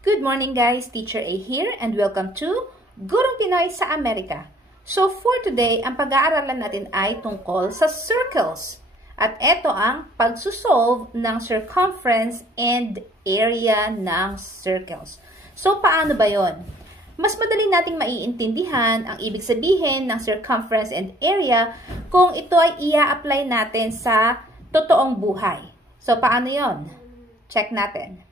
Good morning guys, Teacher A here and welcome to Gurong Pinoy sa Amerika. So for today, ang pag-aaralan natin ay tungkol sa circles. At ito ang pagsusolve ng circumference and area ng circles. So paano ba yon? Mas madali nating maiintindihan ang ibig sabihin ng circumference and area kung ito ay ia-apply natin sa totoong buhay. So paano yon? Check natin.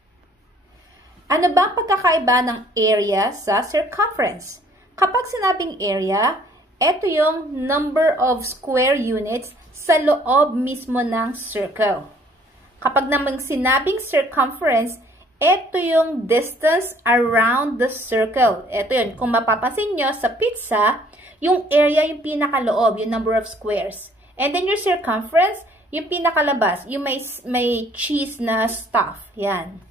Ano ba ang pagkakaiba ng area sa circumference? Kapag sinabing area, ito yung number of square units sa loob mismo ng circle. Kapag naman sinabing circumference, ito yung distance around the circle. Ito yun. Kung mapapansin nyo sa pizza, yung area yung pinakaloob, yung number of squares. And then your circumference, yung pinakalabas, yung may cheese na stuff. Yan.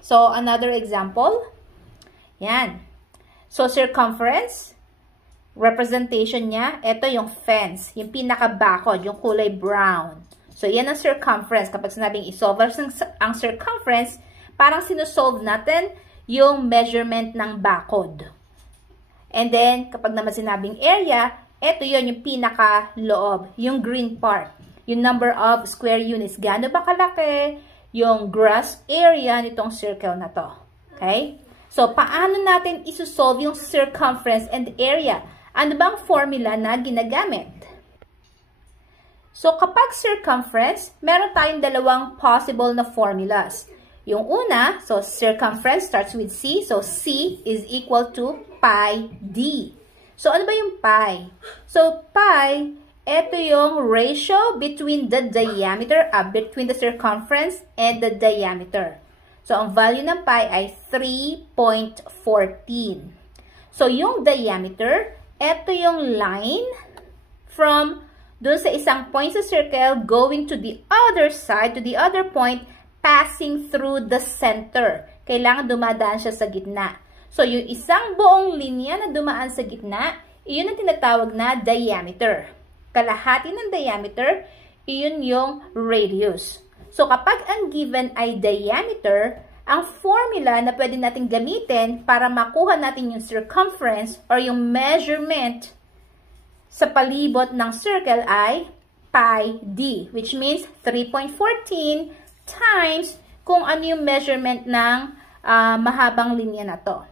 So, another example. Yan. So, circumference, representation niya, ito yung fence, yung pinaka-bakod, yung kulay brown. So, yan ang circumference. Kapag sinabing isolve ang circumference, parang sinusolve natin yung measurement ng bakod. And then, kapag naman sinabing area, ito yun yung pinaka-loob, yung green part, yung number of square units. Gaano ba kalaki yung grass area nitong circle na to. Okay? So, paano natin isusolve yung circumference and area? Ano bang formula na ginagamit? So, kapag circumference, meron tayong dalawang possible na formulas. Yung una, so circumference starts with C. So, C is equal to pi d. So, ano ba yung pi? So, pi, ito yung ratio between the diameter, between the circumference and the diameter. So, ang value ng pi ay 3.14. So, yung diameter, ito yung line from dun sa isang point sa circle going to the other side, to the other point, passing through the center. Kailangan dumadaan siya sa gitna. So, yung isang buong linya na dumaan sa gitna, iyon ang tinatawag na diameter. Kalahati ng diameter, iyon yung radius. So, kapag ang given ay diameter, ang formula na pwede natin gamitin para makuha natin yung circumference or yung measurement sa palibot ng circle ay pi d, which means 3.14 times kung ano yung measurement ng mahabang linya na to.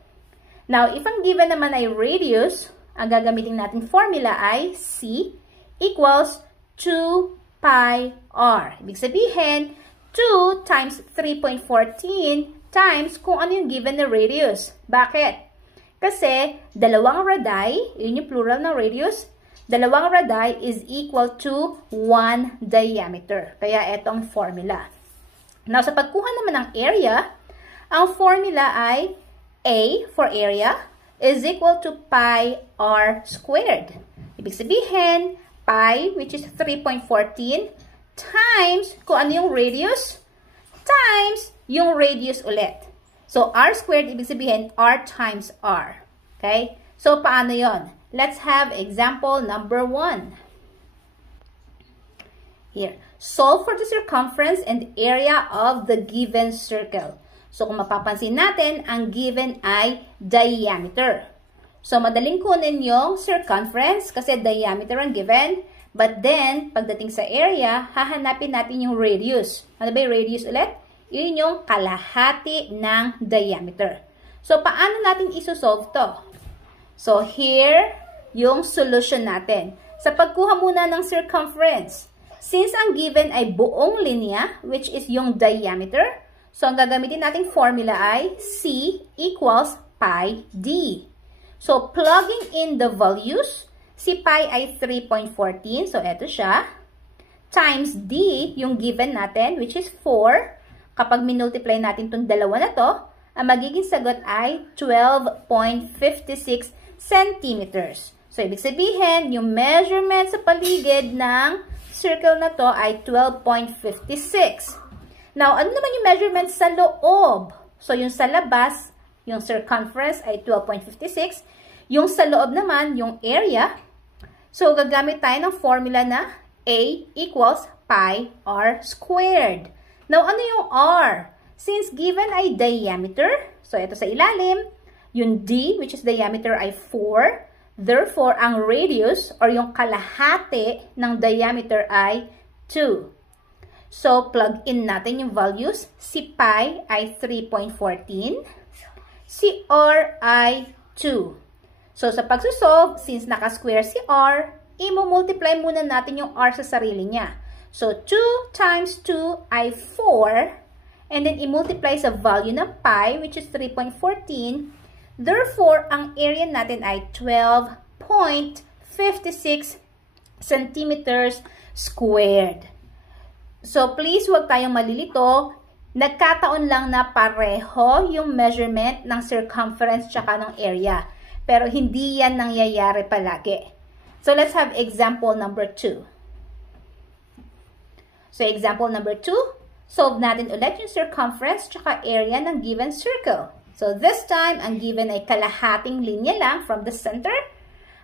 Now, if ang given naman ay radius, ang gagamitin natin formula ay C equals 2 pi r. Ibig sabihin, 2 times 3.14 times kung ano yung given na radius. Bakit? Kasi, dalawang radii, yun yung plural ng radius, dalawang radii is equal to 1 diameter. Kaya, etong formula. Now, sa pagkuha naman ng area, ang formula ay A for area is equal to pi r squared. Ibig sabihin, pi, which is 3.14, times, kung ano yung radius, times yung radius ulit. So, r squared, ibig sabihin, r times r. Okay? So, paano yon? Let's have example number 1. Here. Solve for the circumference and area of the given circle. So, kung mapapansin natin, ang given ay diameter. So, madaling kunin yung circumference kasi diameter ang given. But then, pagdating sa area, hahanapin natin yung radius. Ano ba yung radius ulit? Yun yung kalahati ng diameter. So, paano natin isosolve to? So, here, yung solution natin. Sa pagkuha muna ng circumference, since ang given ay buong linya, which is yung diameter, so, ang gagamitin nating formula ay C equals pi d. So, plugging in the values, si pi ay 3.14, so eto siya, times d, yung given natin, which is 4. Kapag minultiply natin itong dalawa na to, ang magiging sagot ay 12.56 centimeters. So, ibig sabihin, yung measurement sa paligid ng circle na to ay 12.56. Now, ano naman yung measurement sa loob? So, yung sa labas, yung circumference ay 12.56. Yung sa loob naman, yung area. So, gagamit tayo ng formula na A equals pi r squared. Now, ano yung r? since given ay diameter, so ito sa ilalim, yung D, which is diameter, ay 4. Therefore, ang radius or yung kalahati ng diameter ay 2. So, plug in natin yung values. Si pi ay 3.14. Si r ay 2. So, sa pagsusolve, since naka-square si r, i-multiply muna natin yung r sa sarili niya. So, 2 times 2 ay 4. And then, i-multiply sa value ng pi, which is 3.14. Therefore, ang area natin ay 12.56 centimeters squared. So, please huwag tayong malilito. Nagkataon lang na pareho yung measurement ng circumference tsaka ng area. Pero hindi yan nangyayari palagi. So, let's have example number 2. So, example number 2. Solve natin ulit yung circumference tsaka area ng given circle. So, this time, ang given ay kalahating linya lang from the center.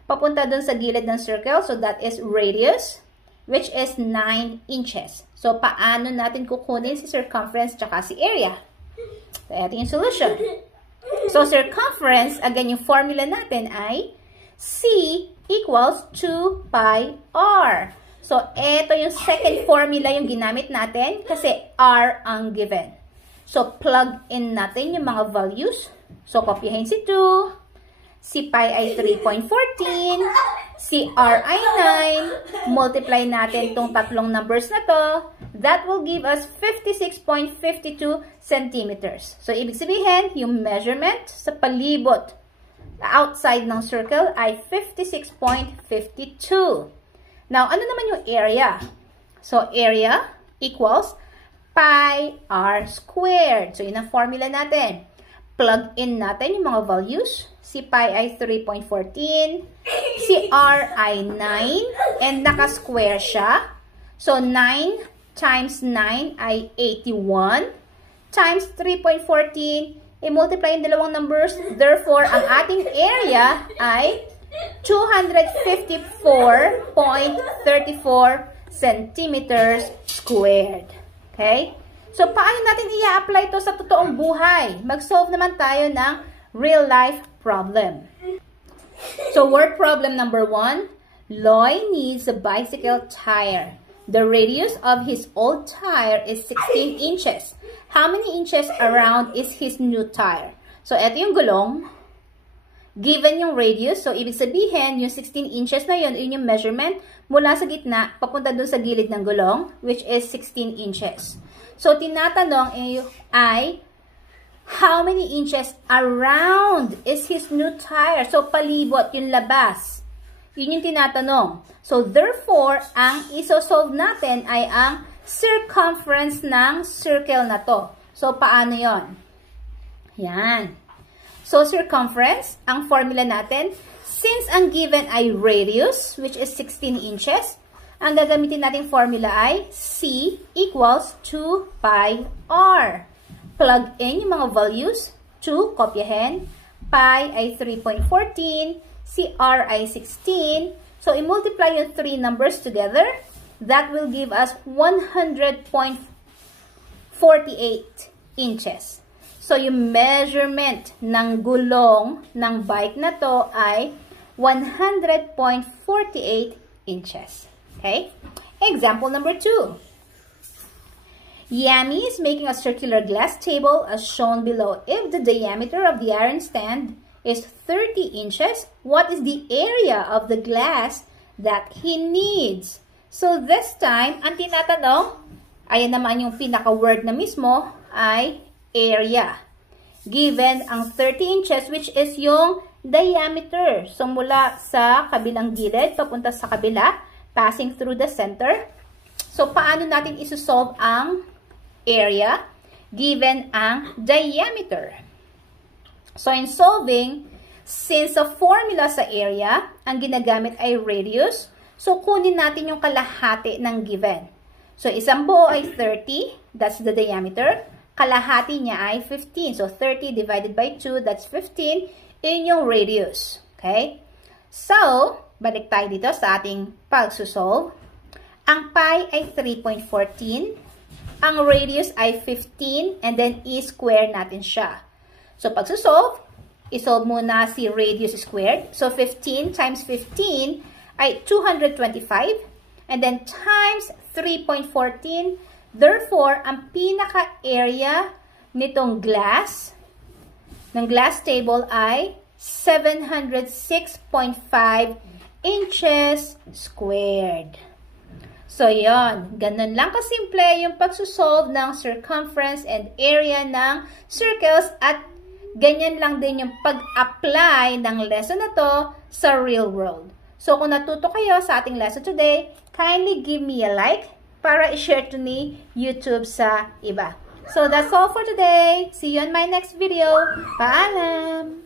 Papunta dun sa gilid ng circle. So, that is radius, which is 9 inches. So, paano natin kukunin si circumference tsaka si area? So, ito yung solution. So, circumference, again, yung formula natin ay C equals 2 pi r. So, ito yung second formula yung ginamit natin kasi r ang given. So, plug in natin yung mga values. So, kopyahin si 2. Si pi ay 3.14. Si r ay 9. Multiply natin itong tatlong numbers na to. That will give us 56.52 centimeters. So, ibig sabihin, yung measurement sa palibot outside ng circle ay 56.52. Now, ano naman yung area? So, area equals pi r squared. So, yun ang formula natin. Plug in natin yung mga values. Si pi ay 3.14. Si r ay 9. And naka-square siya. So, 9 times 9 ay 81. Times 3.14. I-multiply yung dalawang numbers. Therefore, ang ating area ay 254.34 centimeters squared. Okay? So, paano natin i-apply ito sa totoong buhay? Mag-solve naman tayo ng real-life problem. So, word problem number 1. Loy needs a bicycle tire. The radius of his old tire is 16 inches. How many inches around is his new tire? So, ito yung gulong. Given yung radius, so ibig sabihin, yung 16 inches na yun, yun yung measurement mula sa gitna, papunta dun sa gilid ng gulong, which is 16 inches. So, tinatanong ay, how many inches around is his new tire? So, palibot, yung labas. Yun yung tinatanong. So, therefore, ang isosolve natin ay ang circumference ng circle na to. So, paano yon? Yan. So, circumference, ang formula natin, since ang given ay radius, which is 16 inches, ang gagamitin nating formula ay C equals 2 pi r. Plug in yung mga values. 2, kopyahin. Pi ay 3.14. Si r ay 16. So, i-multiply yung 3 numbers together. That will give us 100.48 inches. So, yung measurement ng gulong ng bike na to ay 100.48 inches. Okay? Example number 2. Yami is making a circular glass table as shown below. If the diameter of the iron stand is 30 inches, what is the area of the glass that he needs? So, this time, ang tinatanong, ayan naman yung pinaka-word na mismo, ay area. Given ang 30 inches, which is yung diameter. So, mula sa kabilang gilid, papunta sa kabila, passing through the center. So, paano natin isosolve ang area given ang diameter? So, in solving, since the formula sa area, ang ginagamit ay radius, so, kunin natin yung kalahati ng given. So, isang buo ay 30, that's the diameter. Kalahati niya ay 15. So, 30 divided by 2, that's 15 in yung radius. Okay? So, balik tayo dito sa ating pagsusolve. Ang pi ay 3.14. ang radius ay 15 and then i-square natin siya. So, pagsusolve, isolve muna si radius squared. So, 15 times 15 ay 225 and then times 3.14. Therefore, ang pinaka-area nitong glass, ng glass table ay 706.5 inches squared. So, yon. Ganun lang kasimple yung pagsusolve ng circumference and area ng circles at ganyan lang din yung pag-apply ng lesson na to sa real world. So, kung natuto kayo sa ating lesson today, kindly give me a like para i-share to ni YouTube sa iba. So, that's all for today. See you on my next video. Paalam!